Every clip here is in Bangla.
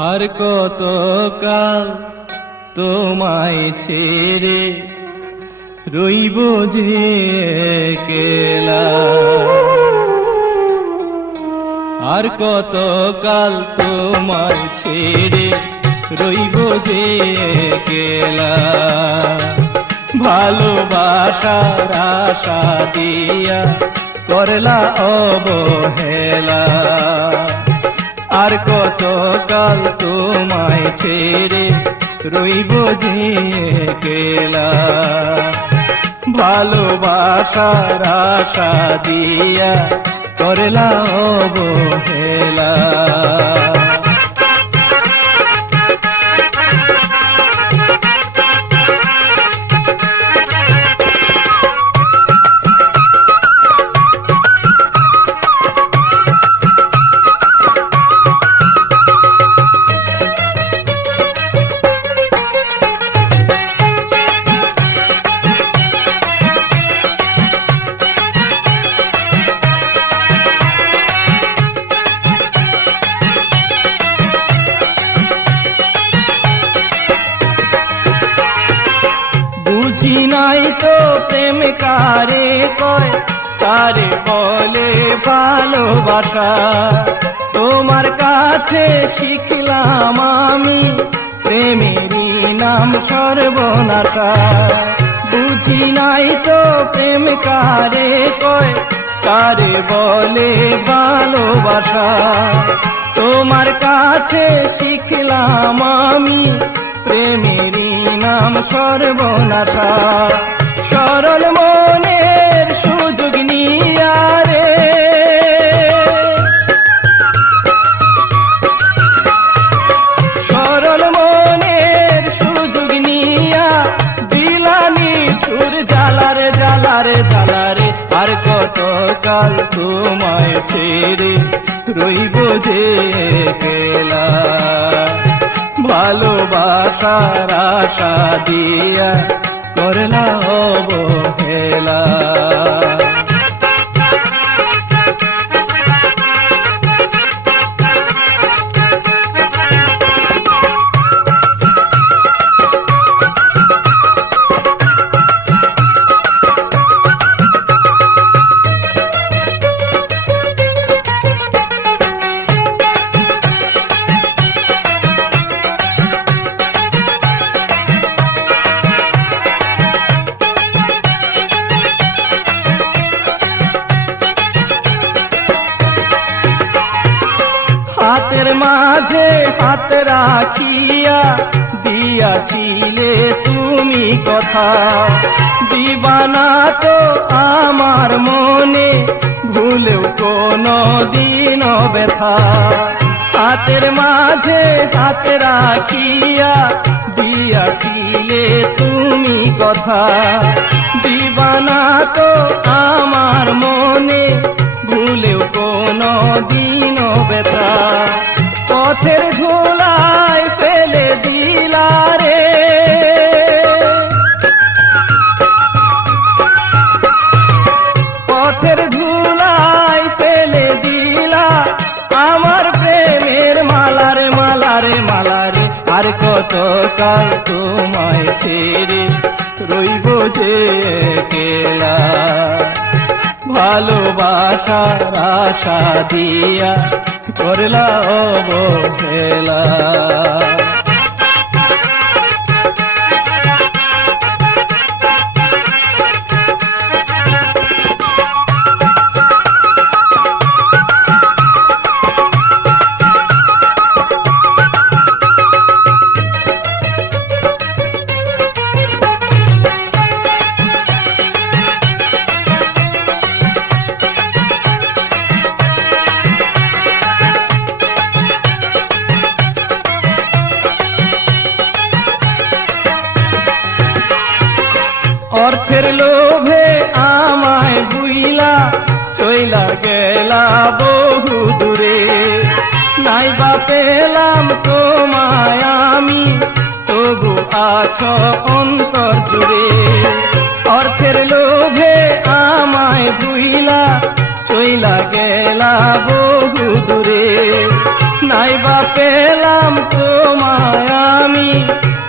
আর কত কাল তোমায় ছেড়ে রইব যে একলা, আর কত কাল তোমায় ছেড়ে রইব যে একলা। ভালোবাসার আশা দিয়া করলা অবহেলা, আর কত কাল তোমায় ছেড়ে রইব যে একলা। ভালোবাসার আশা দিয়া করলা অবহেলা। বুঝি নাই তো প্রেম কারে কয়, কারে বলে ভালোবাসা। তোমার কাছে শিখলাম আমি প্রেমেরই নাম সর্বনাশা। বুঝি নাই তো প্রেম কারে কয়, কারে বলে ভালোবাসা। তোমার কাছে শিখলাম আমি প্রেমেরই নাম সর্বনাশা। সরল মনের সুযোগ নিয়া রে, সরল মনের সুযোগ নিয়া দিলানি সুর জ্বালারে জ্বালারে জ্বালারে। আর কত কাল তোমায় ছেড়ে রইব যে একলা। ভালোবাসার আশা দিয়া করলা অবহেলা। হাতের মাঝে হাত রাখিয়া দিয়াছিলে তুমি কথা। দিবানা তো আমার মনে ভুলেও কোনো দিন ব্যথা। হাতের মাঝে হাত রাখিয়া দিয়াছিলে তুমি কথা। দিবানা তো আমার মনে ভুলেও কোনো দিন ব্যথা। পথের ধুলায় ফেলে দিলা রে, পথের ধুলায় ফেলে দিলা আমার প্রেমের মালারে মালারে মালারে। আর কত কাল তোমায় ছেড়ে রইব যে একলা। ভালোবাসার আশা দিয়া করলা অবহেলা। অর্থের লোভে আমায় বুইলা চইলা গেলা বহু দূরে। নাইবা পেলাম তোমায় আমি, তবু আছো অন্তর জুড়ে। অর্থের লোভে আমায় বুইলা চইলা গেলা বহু দূরে। নাই নাই বা পেলাম তোমায় আমি,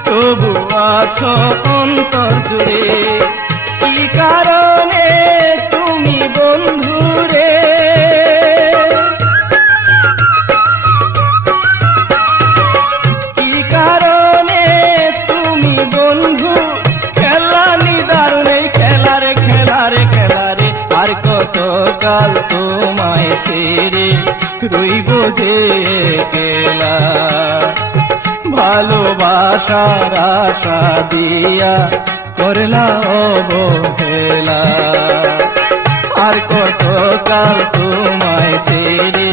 তবু আছো অন্তর জুড়ে। কি কারণে তুমি বন্ধুরে, কি কারণে তুমি বন্ধু, খেলা নিদারুণ এই খেলারে খেলারে খেলারে। আর কত কাল তোমায় ছেড়ে রইব যে একলা, ভালোবাসার আশা দিয়া করলা অবহেলা। আর কত কাল তোমায় ছেড়ে